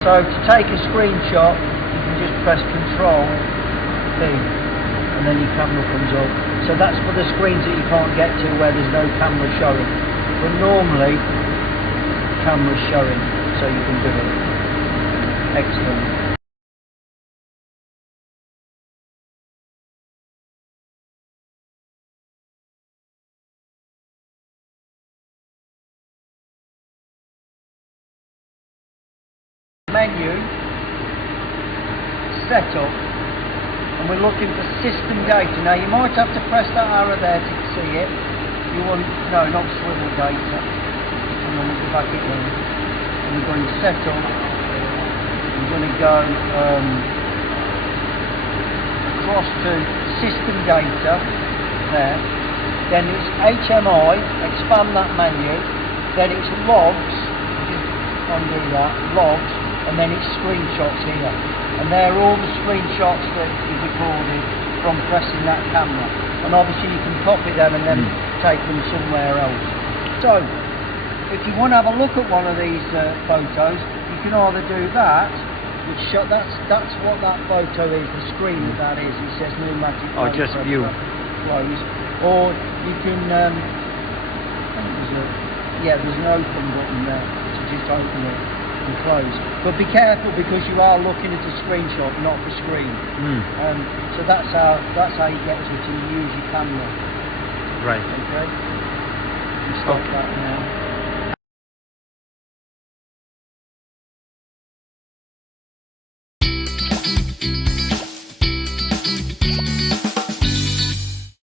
So to take a screenshot, you can just press Control P, and then your camera comes up. So that's for the screens that you can't get to where there's no camera showing. But normally, camera's showing, so you can do it. Excellent. Menu, setup, and we're looking for system data. Now you might have to press that arrow there to see it. You want, no, not swivel data. And then we'll go back in. And we're going to setup. We're going to go across to system data there. Then it's HMI, expand that menu. Then it's logs, just undo that, logs. And then it's screenshots here, and they're all the screenshots that you've recorded from pressing that camera, and obviously you can copy them and then take them somewhere else. So if you want to have a look at one of these photos, you can either do that, which that's what that photo is, the screen that is, it says pneumatic just view close, or you can there's an open button there to just open it and close. But be careful, because you are looking at a screenshot, not the screen. So that's how you get to use your camera. Right. Okay. You stop that now.